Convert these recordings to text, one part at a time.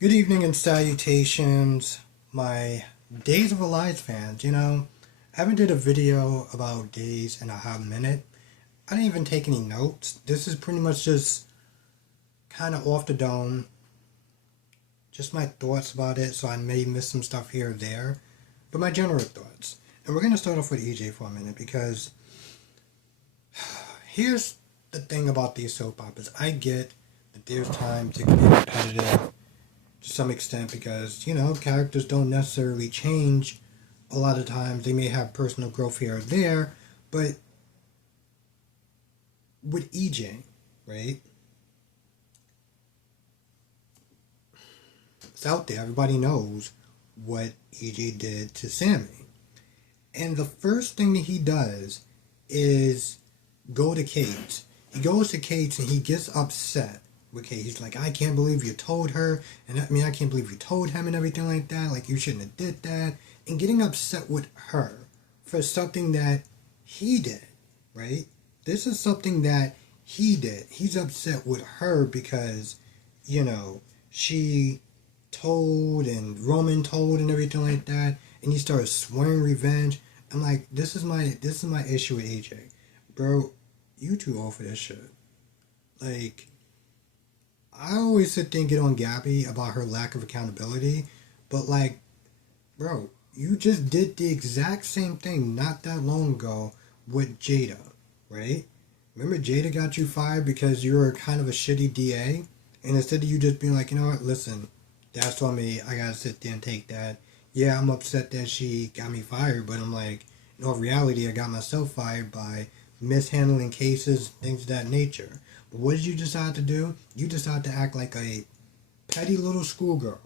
Good evening and salutations, my Days of Our Lives fans. I haven't did a video about Days in a hot minute. I didn't even take any notes. This is pretty much just kind of off the dome, just my thoughts about it, so I may miss some stuff here or there, but my general thoughts. And we're going to start off with EJ for a minute because here's the thing about these soap operas. I get that there's time to be repetitive to some extent because characters don't necessarily change a lot of times. They may have personal growth here or there, but with EJ, right, it's out there. Everybody knows what EJ did to Sammy, and the first thing that he does is go to Kate. He goes to Kate and he gets upset. Okay, he's like, I can't believe you told her, and I can't believe you told him and everything like that. Like, you shouldn't have did that. And getting upset with her for something that he did, right? This is something that he did. He's upset with her because, she told and Roman told and everything like that, and he started swearing revenge. I'm like, this is my issue with AJ, bro. You too old for this shit. Like, I always sit there and get on Gabby about her lack of accountability, but like, bro, you just did the exact same thing not that long ago with Jada, right? Remember Jada got you fired because you were kind of a shitty DA? And instead of you just being like, you know what, listen, that's on me, I gotta sit there and take that. Yeah, I'm upset that she got me fired, but I'm like, in all reality, I got myself fired by mishandling cases, things of that nature. But what did you decide to do? You decided to act like a petty little schoolgirl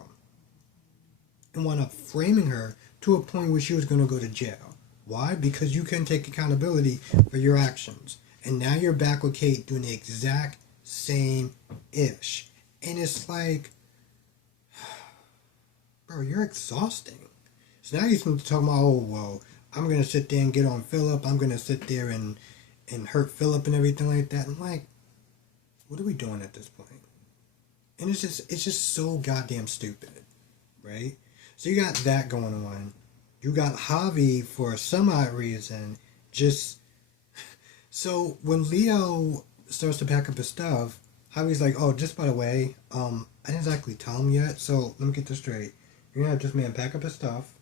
and wound up framing her to a point where she was going to go to jail. Why? Because you couldn't take accountability for your actions. And now you're back with Kate doing the exact same ish. And it's like, bro, you're exhausting. So now you're talking about, oh, well, I'm going to sit there and get on Philip. I'm going to sit there and hurt Philip and everything like that. I'm like, what are we doing at this point? And it's just so goddamn stupid, right? So you got that going on. You got Javi for some odd reason. Just so when Leo starts to pack up his stuff, Javi's like, "Oh, just by the way, I didn't exactly tell him yet. So let me get this straight. You're gonna have this man pack up his stuff,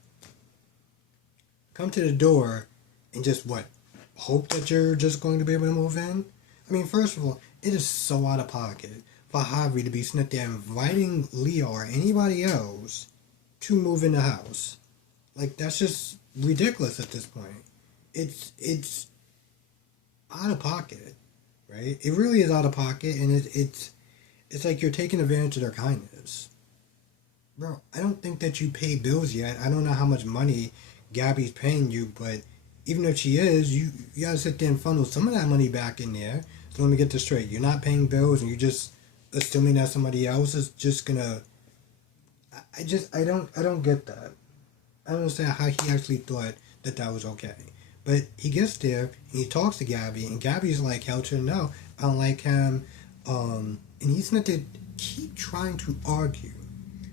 come to the door, and just what? Hope that you're just going to be able to move in? I mean, first of all, it is so out of pocket for Javi to be sitting there inviting Leo or anybody else to move in the house. Like, that's just ridiculous at this point. It's out of pocket, right? It really is out of pocket, and it's like you're taking advantage of their kindness. Bro, I don't think that you pay bills yet. I don't know how much money Gabby's paying you, but even if she is, you gotta sit there and funnel some of that money back in there. So let me get this straight. You're not paying bills and you're just assuming that somebody else is just gonna I don't get that. I don't understand how he actually thought that that was okay. But he gets there and he talks to Gabby and Gabby's like, hell to no, I don't like him. And he's not to keep trying to argue.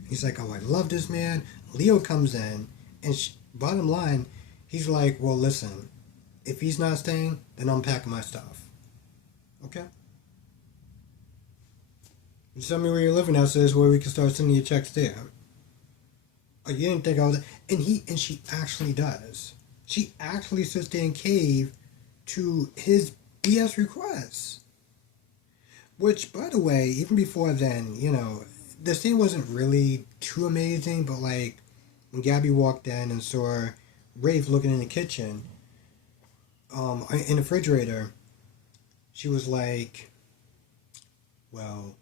He's like, oh, I love this man. Leo comes in, and bottom line, he's like, well, listen, if he's not staying, then I'm packing my stuff. Okay? You tell me where you're living at, so this way we can start sending you checks there. Oh, you didn't think I was. And she actually does. She actually sits there and cave to his BS requests. Which, by the way, even before then, the scene wasn't really too amazing, but like when Gabby walked in and saw Rafe looking in the kitchen, in the refrigerator, she was like, "Well,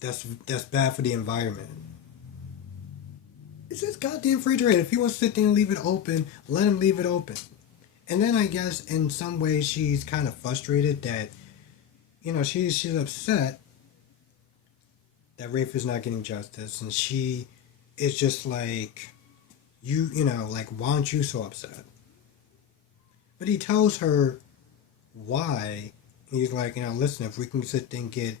that's bad for the environment." It's his goddamn refrigerator. If he wants to sit there and leave it open, let him leave it open. And then I guess in some ways she's kind of frustrated that, she's upset that Rafe is not getting justice, and she is just like, like, why aren't you so upset? But he tells her why. He's like, listen, if we can sit there and get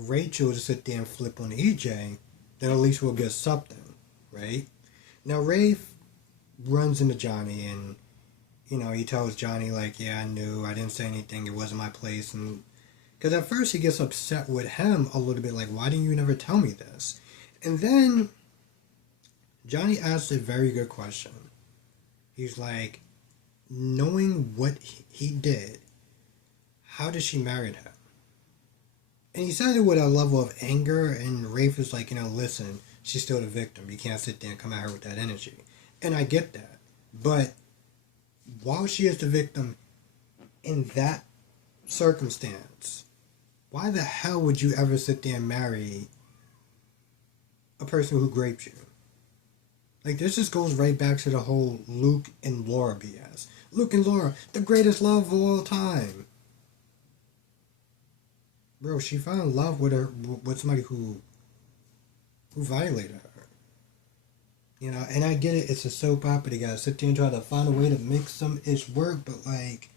Rachel to sit there and flip on EJ, then at least we'll get something, right? Now Rafe runs into Johnny and he tells Johnny like, yeah, I knew, I didn't say anything, it wasn't my place, and because at first he gets upset with him a little bit, like, why didn't you never tell me this? And then Johnny asks a very good question. He's like, knowing what he did, how did she marry him? And he says it with a level of anger, and Rafe is like, listen, she's still the victim. You can't sit there and come at her with that energy. And I get that. But while she is the victim in that circumstance, why the hell would you ever sit there and marry a person who raped you? Like, this just goes right back to the whole Luke and Laura BS. Luke and Laura, the greatest love of all time. Bro, she fell in love with somebody who violated her. And I get it, it's a soap opera, they gotta sit there and try to find a way to make some ish work, but like,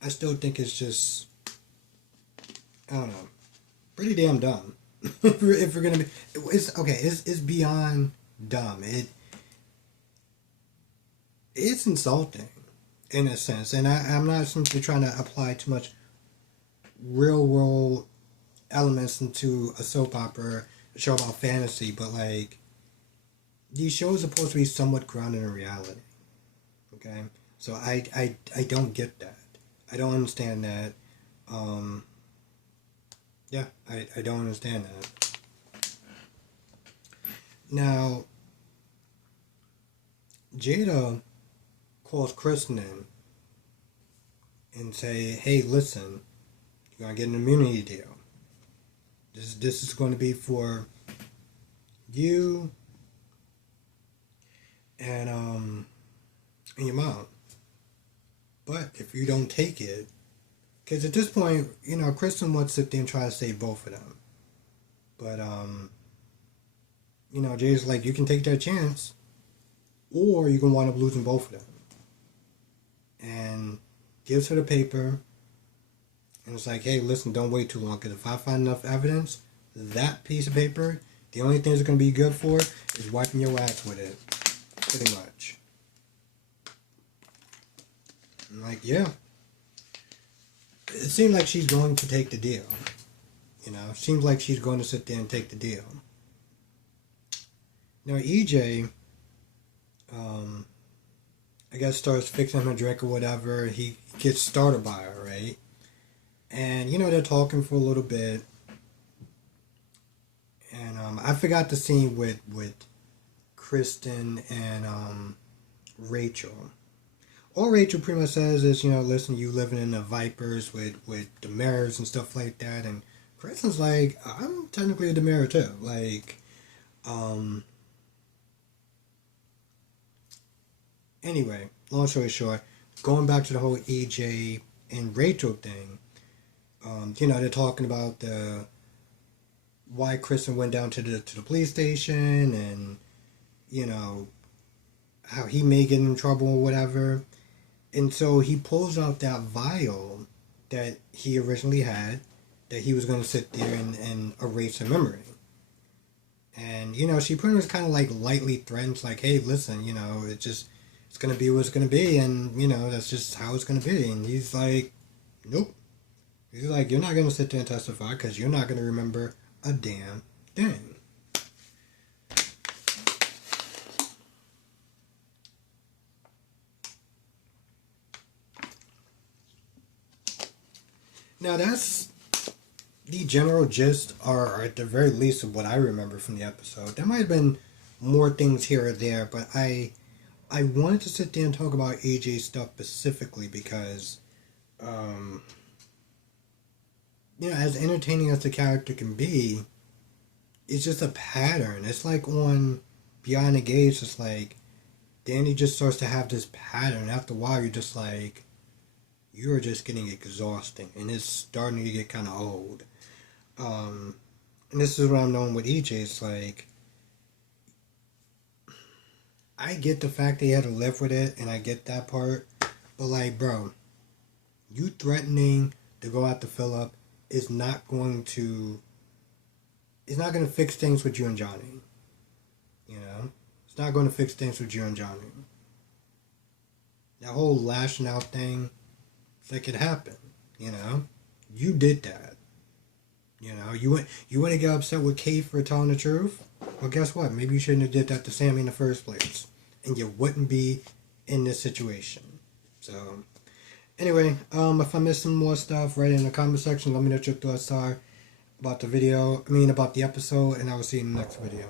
I still think it's just, I don't know, pretty damn dumb. if we're gonna be, it's beyond dumb. It's insulting in a sense, and I'm not simply trying to apply too much real world elements into a soap opera, a show about fantasy, but like, these shows are supposed to be somewhat grounded in reality. Okay? So I don't get that. I don't understand that. Yeah, I don't understand that. Now, Jada calls Kristen in and say, hey, listen, you're going to get an immunity deal. This is going to be for you and your mom. But if you don't take it, because at this point, Kristen wants to sit there and try to save both of them. But, Jay's like, you can take that chance, or you can wind up losing both of them. And gives her the paper, and it's like, hey, listen, don't wait too long, because if I find enough evidence, that piece of paper, the only thing it's going to be good for is wiping your ass with it. Pretty much. I'm like, yeah. It seems like she's going to take the deal. Seems like she's going to sit there and take the deal. Now, EJ, I guess starts fixing him a drink or whatever. He gets started by her, right? And, they're talking for a little bit. And I forgot the scene with Kristen and Rachel. All Rachel pretty much says is, listen, you living in the Vipers with the mirrors and stuff like that. And Kristen's like, I'm technically a Demira too. Like, anyway, long story short, going back to the whole EJ and Rachel thing, they're talking about why Kristen went down to the police station and, how he may get in trouble or whatever. And so he pulls out that vial that he originally had, that he was going to sit there and erase her memory. And, she pretty much kind of like lightly threatens, like, hey, listen, it's going to be what it's going to be, and, that's just how it's going to be. And he's like, nope. He's like, you're not going to sit there and testify because you're not going to remember a damn thing. Now, that's the general gist, or at the very least of what I remember from the episode. There might have been more things here or there, but I wanted to sit there and talk about AJ stuff specifically because, as entertaining as the character can be, it's just a pattern. It's like on Beyond the Gates, it's like Danny just starts to have this pattern. After a while, you're just like, you're just getting exhausting, and it's starting to get kind of old. And this is what I'm knowing with EJ. It's like, I get the fact that he had to live with it, and I get that part, But like, bro, you threatening to go after Philip is not going to. It's not going to fix things with you and Johnny. You know, it's not going to fix things with you and Johnny. That whole lashing out thing, it's like it happened. You know, you did that. You know, you want to get upset with Kate for telling the truth. Well, guess what? Maybe you shouldn't have did that to Sammy in the first place, and you wouldn't be in this situation. So, anyway, if I missed some more stuff, write it in the comment section. Let me know what your thoughts are about the video. About the episode, and I will see you in the next video.